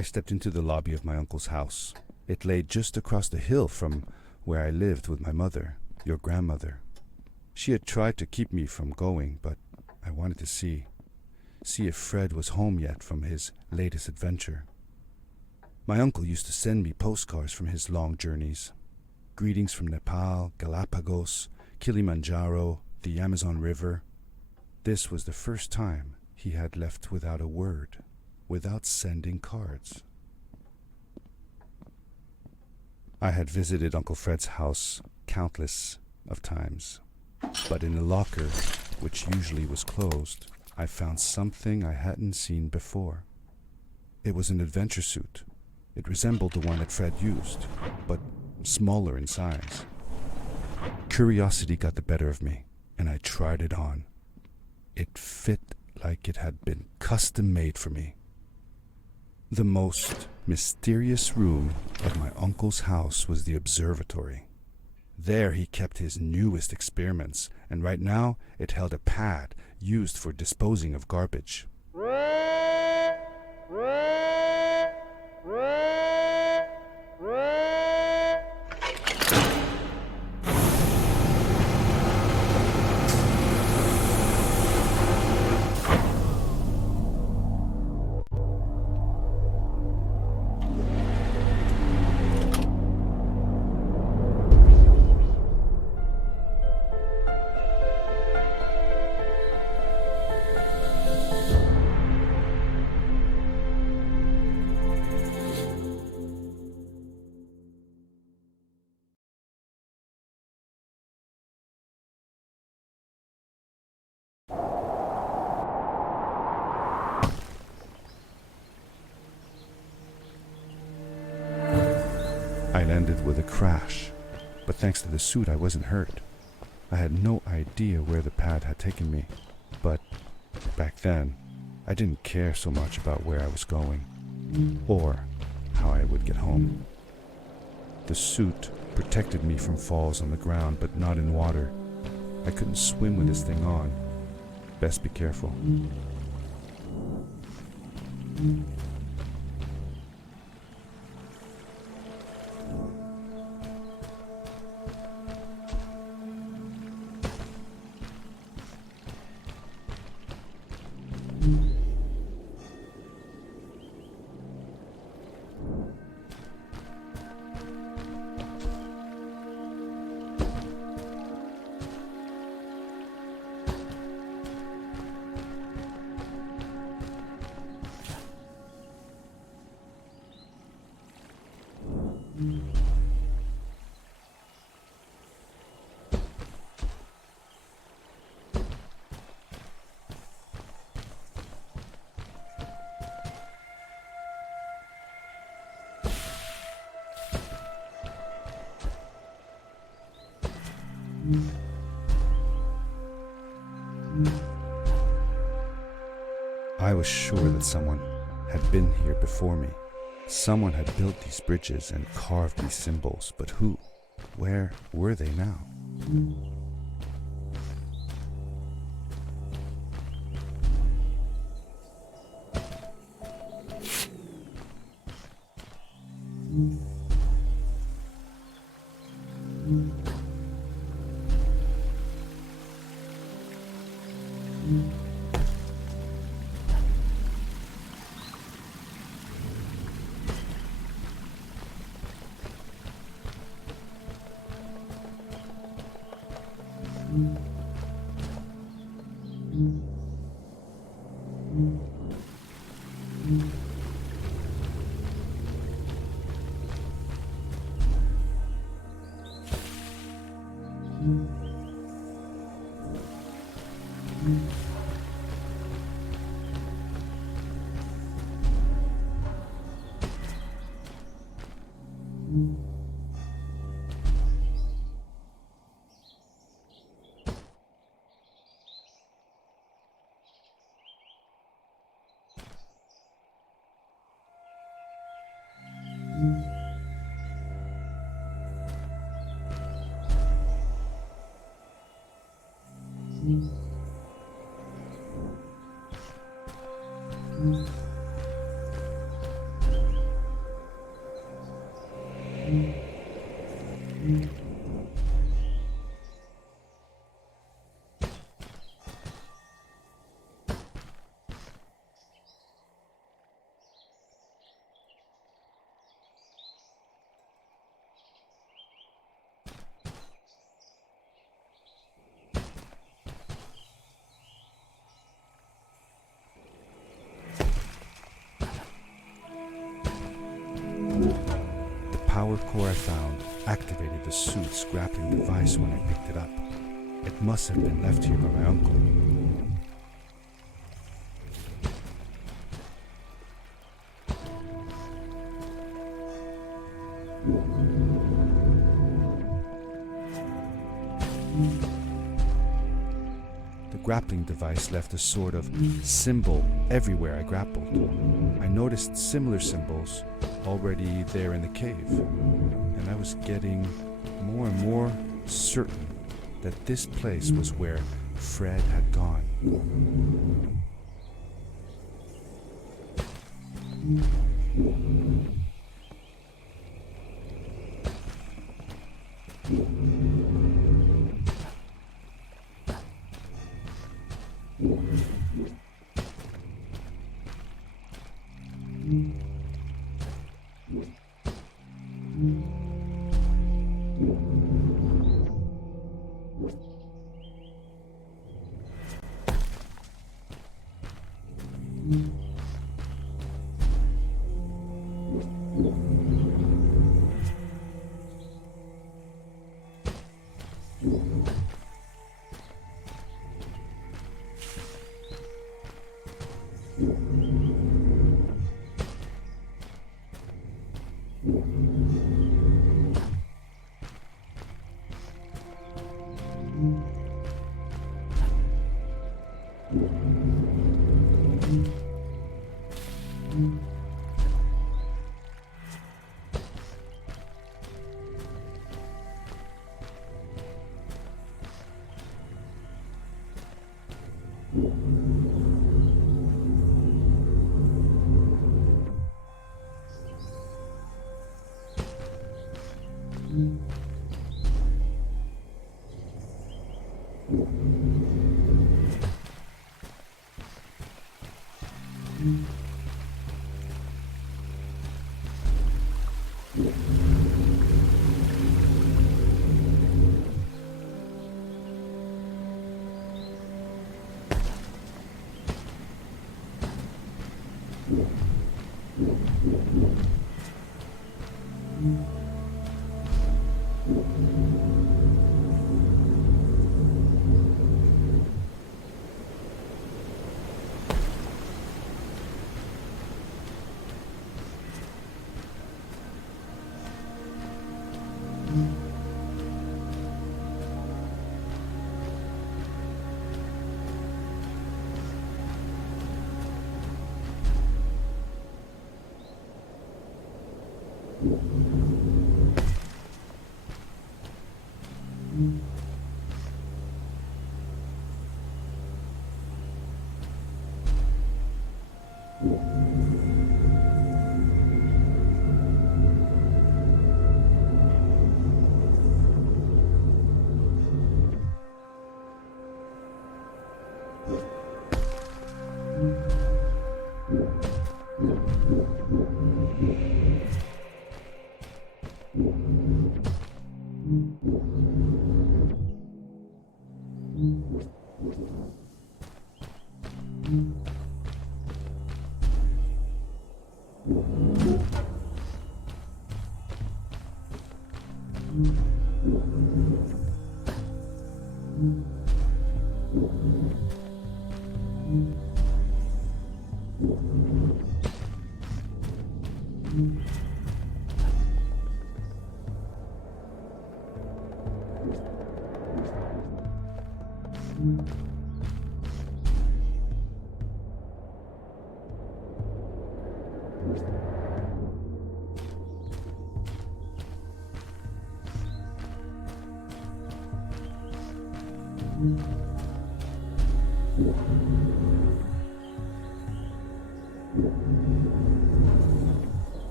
I stepped into the lobby of my uncle's house. It lay just across the hill from where I lived with my mother, your grandmother. She had tried to keep me from going, but I wanted to see if Fred was home yet from his latest adventure. My uncle used to send me postcards from his long journeys. Greetings from Nepal, Galapagos, Kilimanjaro, the Amazon River. This was the first time he had left without a word, without sending cards. I had visited Uncle Fred's house countless of times, but in the locker, which usually was closed, I found something I hadn't seen before. It was an adventure suit. It resembled the one that Fred used, but smaller in size. Curiosity got the better of me, and I tried it on. It fit like it had been custom made for me. The most mysterious room of my uncle's house was the observatory. There he kept his newest experiments, and right now it held a pad used for disposing of garbage. I landed with a crash, but thanks to the suit I wasn't hurt. I had no idea where the pad had taken me, but back then I didn't care so much about where I was going, or how I would get home. The suit protected me from falls on the ground, but not in water. I couldn't swim with this thing on. Best be careful. I was sure that someone had been here before me. Someone had built these bridges and carved these symbols, but who? Where were they now? power core I found activated the suit's grappling device when I picked it up. It must have been left here by my uncle. The grappling device left a sort of symbol everywhere I grappled. I noticed similar symbols already there in the cave, and I was getting more and more certain that this place was where Fred had gone.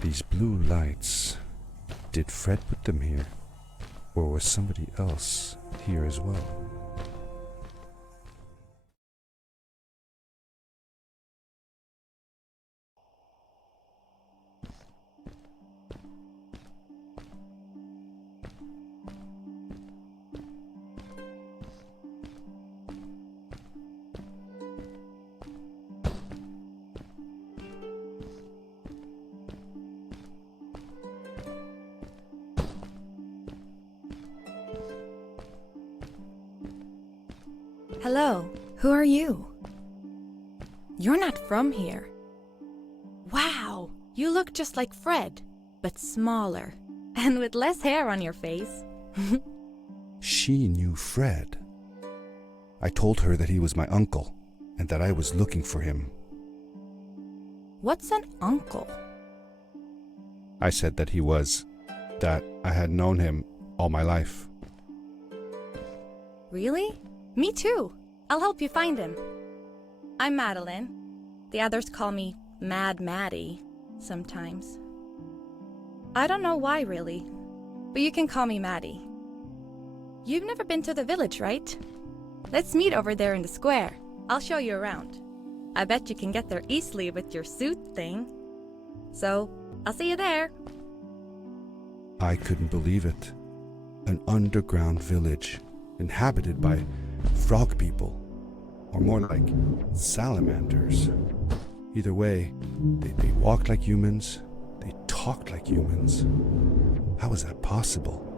These blue lights. Did Fred put them here? Or was somebody else here as well? Hello, who are you? You're not from here. Wow, you look just like Fred, but smaller, and with less hair on your face. She knew Fred. I told her that he was my uncle, and that I was looking for him. What's an uncle? I said that I had known him all my life. Really? Me too. I'll help you find him. I'm Madeline. The others call me Mad Maddie sometimes. I don't know why really, but you can call me Maddie. You've never been to the village, right? Let's meet over there in the square. I'll show you around. I bet you can get there easily with your suit thing. So, I'll see you there. I couldn't believe it. An underground village inhabited by frog people, or more like salamanders. Either way, they walked like humans, they talked like humans. How is that possible?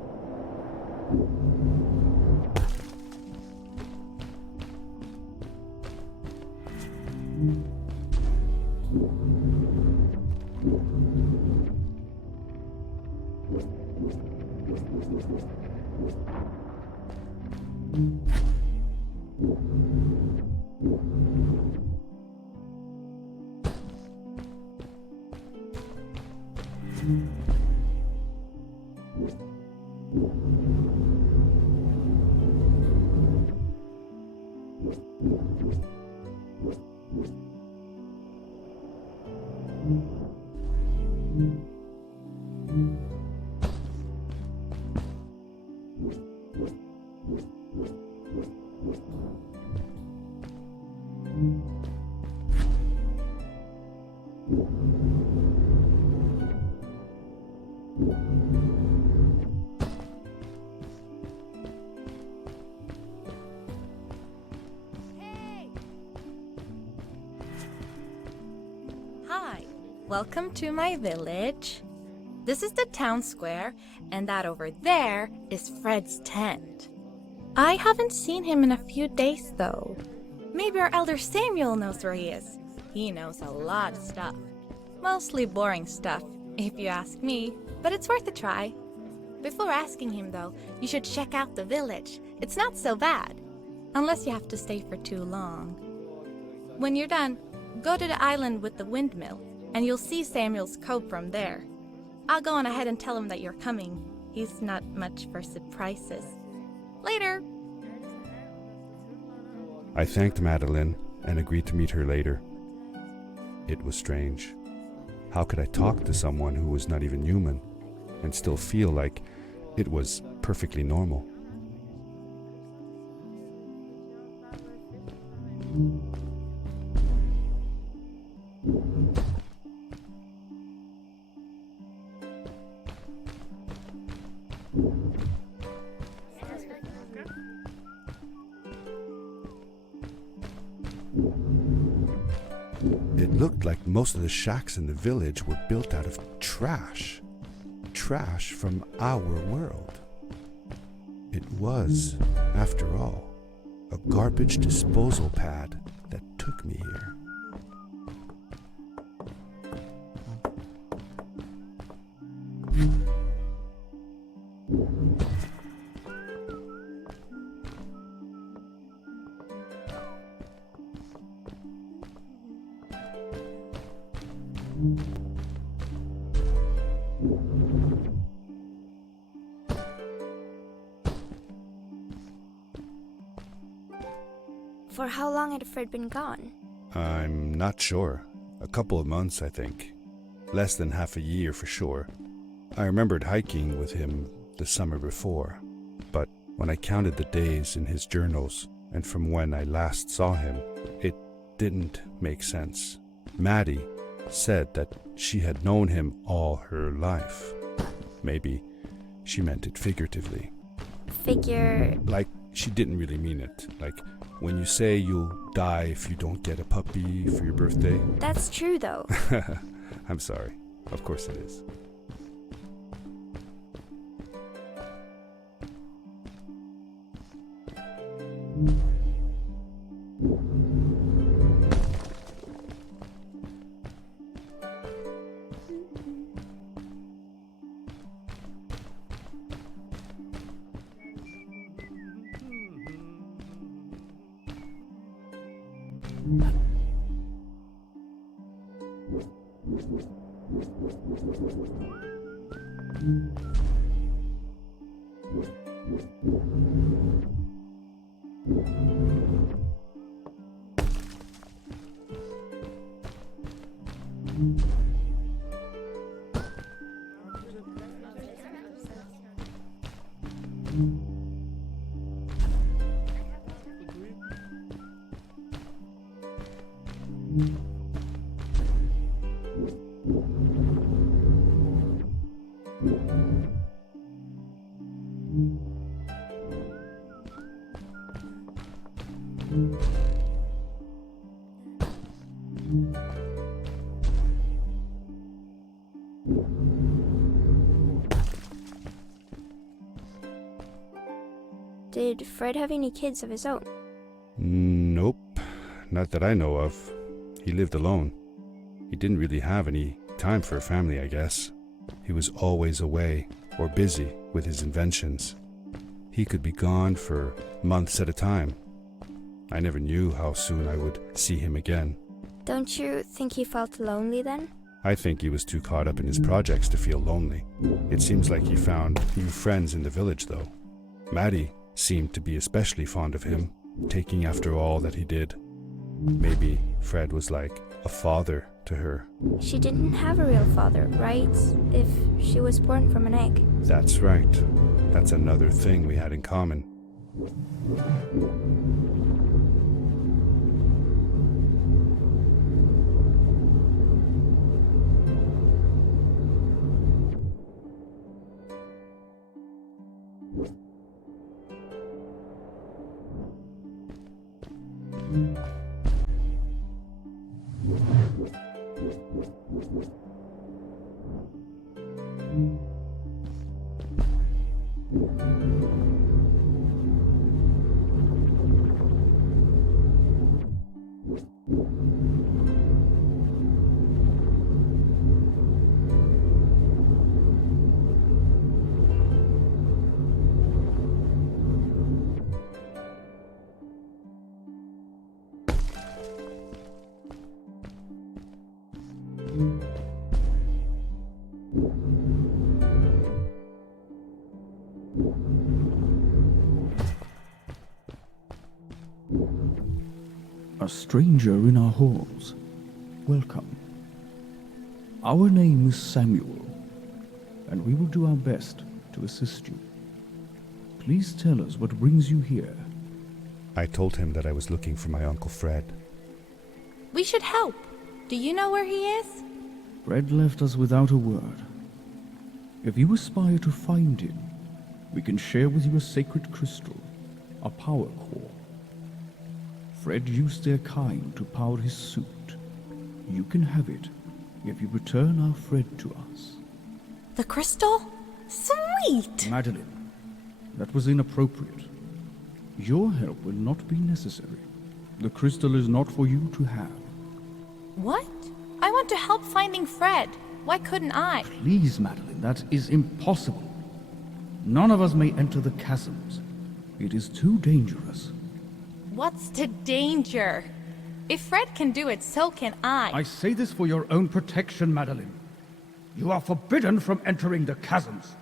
Hi, welcome to my village. This is the town square, and that over there is Fred's tent. I haven't seen him in a few days though. Maybe our elder Samuel knows where he is. He knows a lot of stuff. Mostly boring stuff, if you ask me, but it's worth a try. Before asking him, though, you should check out the village. It's not so bad, unless you have to stay for too long. When you're done, go to the island with the windmill, and you'll see Samuel's cove from there. I'll go on ahead and tell him that you're coming. He's not much for surprises. Later! I thanked Madeline and agreed to meet her later. It was strange. How could I talk to someone who was not even human and still feel like it was perfectly normal? It looked like most of the shacks in the village were built out of trash. Trash from our world. It was, after all, a garbage disposal pad that took me here. For how long had Fred been gone? I'm not sure. A couple of months, I think. Less than half a year for sure. I remembered hiking with him the summer before, but when I counted the days in his journals and from when I last saw him, it didn't make sense. Maddie said that she had known him all her life. Maybe she meant it figuratively. Like She didn't really mean it. Like when you say you'll die if you don't get a puppy for your birthday. That's true, though. I'm sorry. Of course it is. Did Fred have any kids of his own? Nope. Not that I know of. He lived alone. He didn't really have any time for a family, I guess. He was always away or busy with his inventions. He could be gone for months at a time. I never knew how soon I would see him again. Don't you think he felt lonely then? I think he was too caught up in his projects to feel lonely. It seems like he found new friends in the village, though. Maddie seemed to be especially fond of him, taking after all that he did. Maybe Fred was like a father to her. She didn't have a real father, right? If she was born from an egg. That's right. That's another thing we had in common. A stranger in our halls. Welcome. Our name is Samuel, and we will do our best to assist you. Please tell us what brings you here. I told him that I was looking for my Uncle Fred. We should help. Do you know where he is? Fred left us without a word. If you aspire to find him, we can share with you a sacred crystal, a power core. Fred used their kind to power his suit. You can have it if you return our Fred to us. The crystal? Sweet! Madeline, that was inappropriate. Your help will not be necessary. The crystal is not for you to have. What? I want to help finding Fred. Why couldn't I? Please, Madeline, that is impossible. None of us may enter the chasms. It is too dangerous. What's the danger? If Fred can do it, so can I. I say this for your own protection, Madeline. You are forbidden from entering the chasms.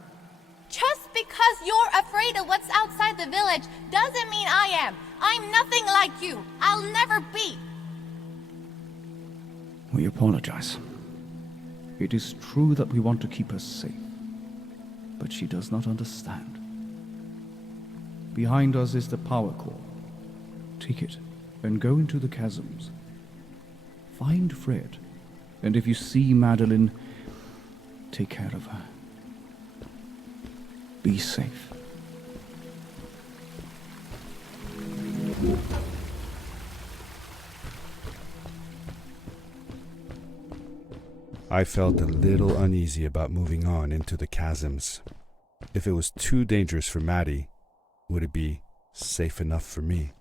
Just because you're afraid of what's outside the village doesn't mean I am. I'm nothing like you. I'll never be. We apologize. It is true that we want to keep her safe, but she does not understand. Behind us is the power core. Take it and go into the chasms. Find Fred, and if you see Madeline, take care of her. Be safe. I felt a little uneasy about moving on into the chasms. If it was too dangerous for Maddie, would it be safe enough for me?